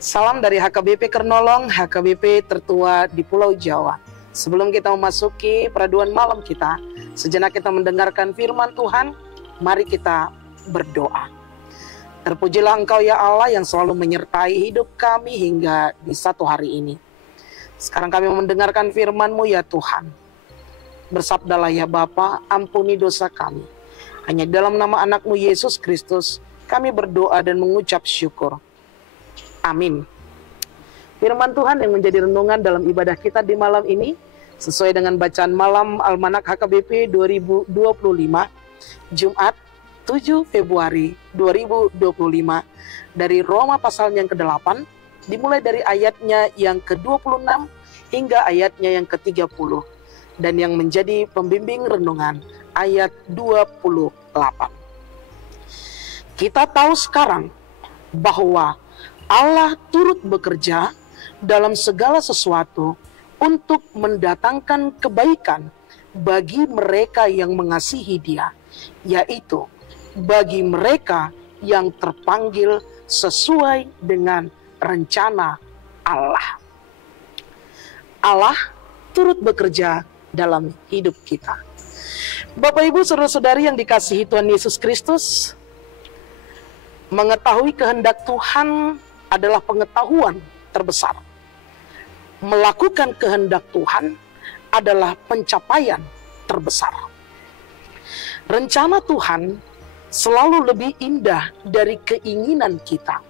Salam dari HKBP Kernolong, HKBP tertua di Pulau Jawa. Sebelum kita memasuki peraduan malam kita, sejenak kita mendengarkan firman Tuhan, mari kita berdoa. Terpujilah Engkau ya Allah yang selalu menyertai hidup kami hingga di satu hari ini. Sekarang kami mendengarkan firman-Mu ya Tuhan. Bersabdalah ya Bapa, ampuni dosa kami. Hanya dalam nama anak-Mu Yesus Kristus, kami berdoa dan mengucap syukur. Amin. Firman Tuhan yang menjadi renungan dalam ibadah kita di malam ini sesuai dengan bacaan malam Almanak HKBP 2025 Jumat 7 Februari 2025 dari Roma pasal yang ke-8 dimulai dari ayatnya yang ke-26 hingga ayatnya yang ke-30 dan yang menjadi pembimbing renungan ayat 28. Kita tahu sekarang bahwa Allah turut bekerja dalam segala sesuatu untuk mendatangkan kebaikan bagi mereka yang mengasihi Dia, yaitu bagi mereka yang terpanggil sesuai dengan rencana Allah. Allah turut bekerja dalam hidup kita. Bapak Ibu saudara-saudari yang dikasihi Tuhan Yesus Kristus, mengetahui kehendak Tuhan adalah pengetahuan terbesar. Melakukan kehendak Tuhan adalah pencapaian terbesar. Rencana Tuhan selalu lebih indah dari keinginan kita.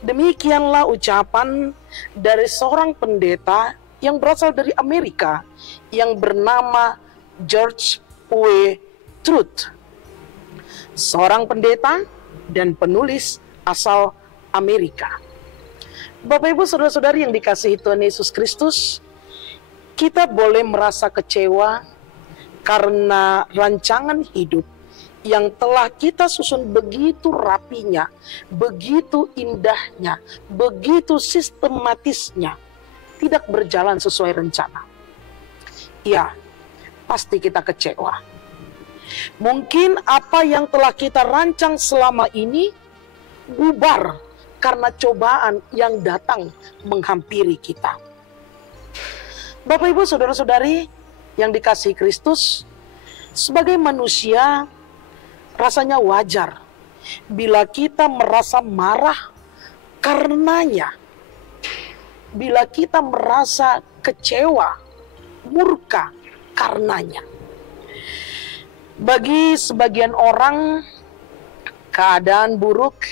Demikianlah ucapan dari seorang pendeta yang berasal dari Amerika yang bernama George W. Truth. Seorang pendeta dan penulis asal Amerika. Bapak Ibu saudara-saudari yang dikasihi Tuhan Yesus Kristus, kita boleh merasa kecewa karena rancangan hidup yang telah kita susun begitu rapinya, begitu indahnya, begitu sistematisnya, tidak berjalan sesuai rencana. Ya, pasti kita kecewa. Mungkin apa yang telah kita rancang selama ini bubar karena cobaan yang datang menghampiri kita. Bapak Ibu saudara-saudari yang dikasihi Kristus, sebagai manusia rasanya wajar bila kita merasa marah karenanya, bila kita merasa kecewa, murka karenanya. Bagi sebagian orang, keadaan buruk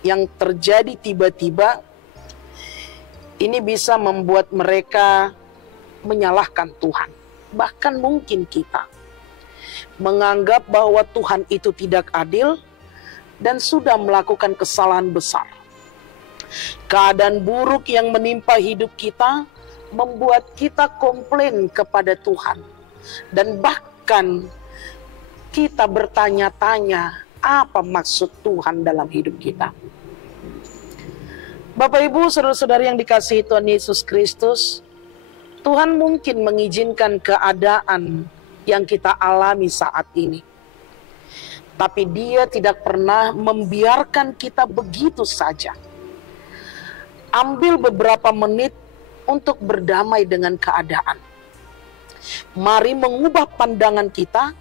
yang terjadi tiba-tiba ini bisa membuat mereka menyalahkan Tuhan. Bahkan mungkin kita menganggap bahwa Tuhan itu tidak adil dan sudah melakukan kesalahan besar. Keadaan buruk yang menimpa hidup kita membuat kita komplain kepada Tuhan. Dan bahkan kita bertanya-tanya, apa maksud Tuhan dalam hidup kita? Bapak Ibu saudara-saudari yang dikasihi Tuhan Yesus Kristus, Tuhan mungkin mengizinkan keadaan yang kita alami saat ini. Tapi Dia tidak pernah membiarkan kita begitu saja. Ambil beberapa menit untuk berdamai dengan keadaan. Mari mengubah pandangan kita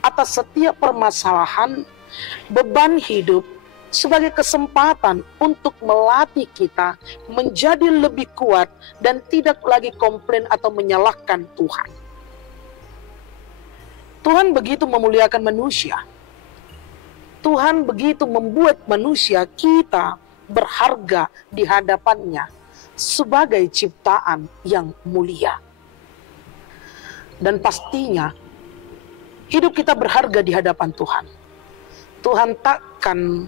atas setiap permasalahan, beban hidup sebagai kesempatan untuk melatih kita menjadi lebih kuat dan tidak lagi komplain atau menyalahkan Tuhan. Tuhan begitu memuliakan manusia. Tuhan begitu membuat manusia kita berharga di hadapannya sebagai ciptaan yang mulia. Dan pastinya hidup kita berharga di hadapan Tuhan. Tuhan takkan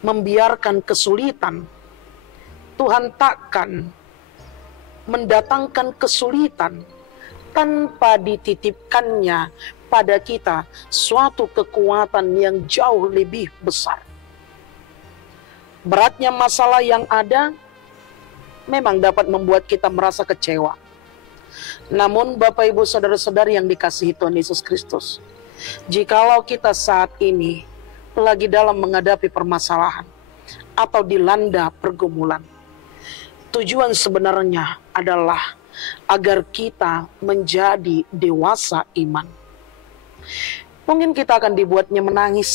membiarkan kesulitan. Tuhan takkan mendatangkan kesulitan tanpa dititipkannya pada kita suatu kekuatan yang jauh lebih besar. Beratnya masalah yang ada memang dapat membuat kita merasa kecewa. Namun Bapak Ibu saudara-saudari yang dikasihi Tuhan Yesus Kristus, jikalau kita saat ini lagi dalam menghadapi permasalahan, atau dilanda pergumulan. Tujuan sebenarnya adalah agar kita menjadi dewasa iman. Mungkin kita akan dibuatnya menangis,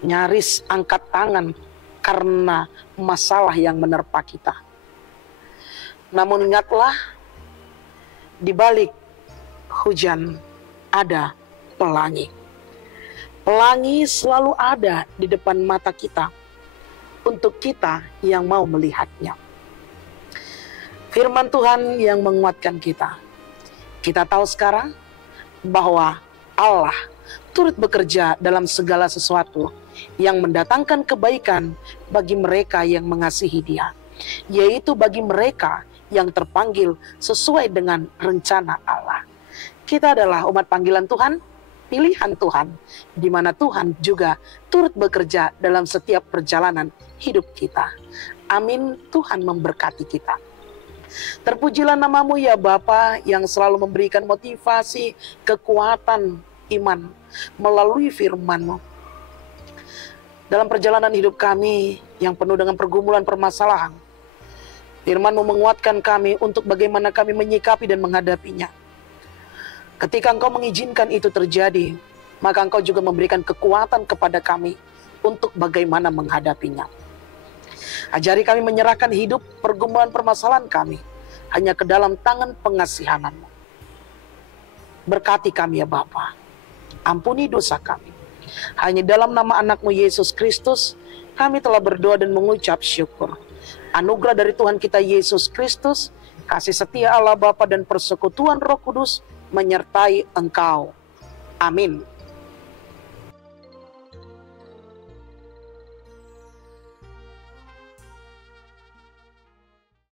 nyaris angkat tangan karena masalah yang menerpa kita. Namun ingatlah, di balik hujan ada pelangi. Pelangi selalu ada di depan mata kita untuk kita yang mau melihatnya. Firman Tuhan yang menguatkan kita. Kita tahu sekarang bahwa Allah turut bekerja dalam segala sesuatu yang mendatangkan kebaikan bagi mereka yang mengasihi Dia, yaitu bagi mereka yang terpanggil sesuai dengan rencana Allah. Kita adalah umat panggilan Tuhan, pilihan Tuhan, di mana Tuhan juga turut bekerja dalam setiap perjalanan hidup kita. Amin. Tuhan memberkati kita. Terpujilah namamu ya Bapa yang selalu memberikan motivasi, kekuatan, iman melalui firman-Mu. Dalam perjalanan hidup kami yang penuh dengan pergumulan permasalahan, firman-Mu menguatkan kami untuk bagaimana kami menyikapi dan menghadapinya. Ketika Engkau mengizinkan itu terjadi, maka Engkau juga memberikan kekuatan kepada kami untuk bagaimana menghadapinya. Ajari kami menyerahkan hidup, pergumulan permasalahan kami hanya ke dalam tangan pengasihan-Mu. Berkati kami ya Bapa. Ampuni dosa kami. Hanya dalam nama anak-Mu Yesus Kristus kami telah berdoa dan mengucap syukur. Anugerah dari Tuhan kita Yesus Kristus, kasih setia Allah Bapa dan persekutuan Roh Kudus menyertai engkau. Amin.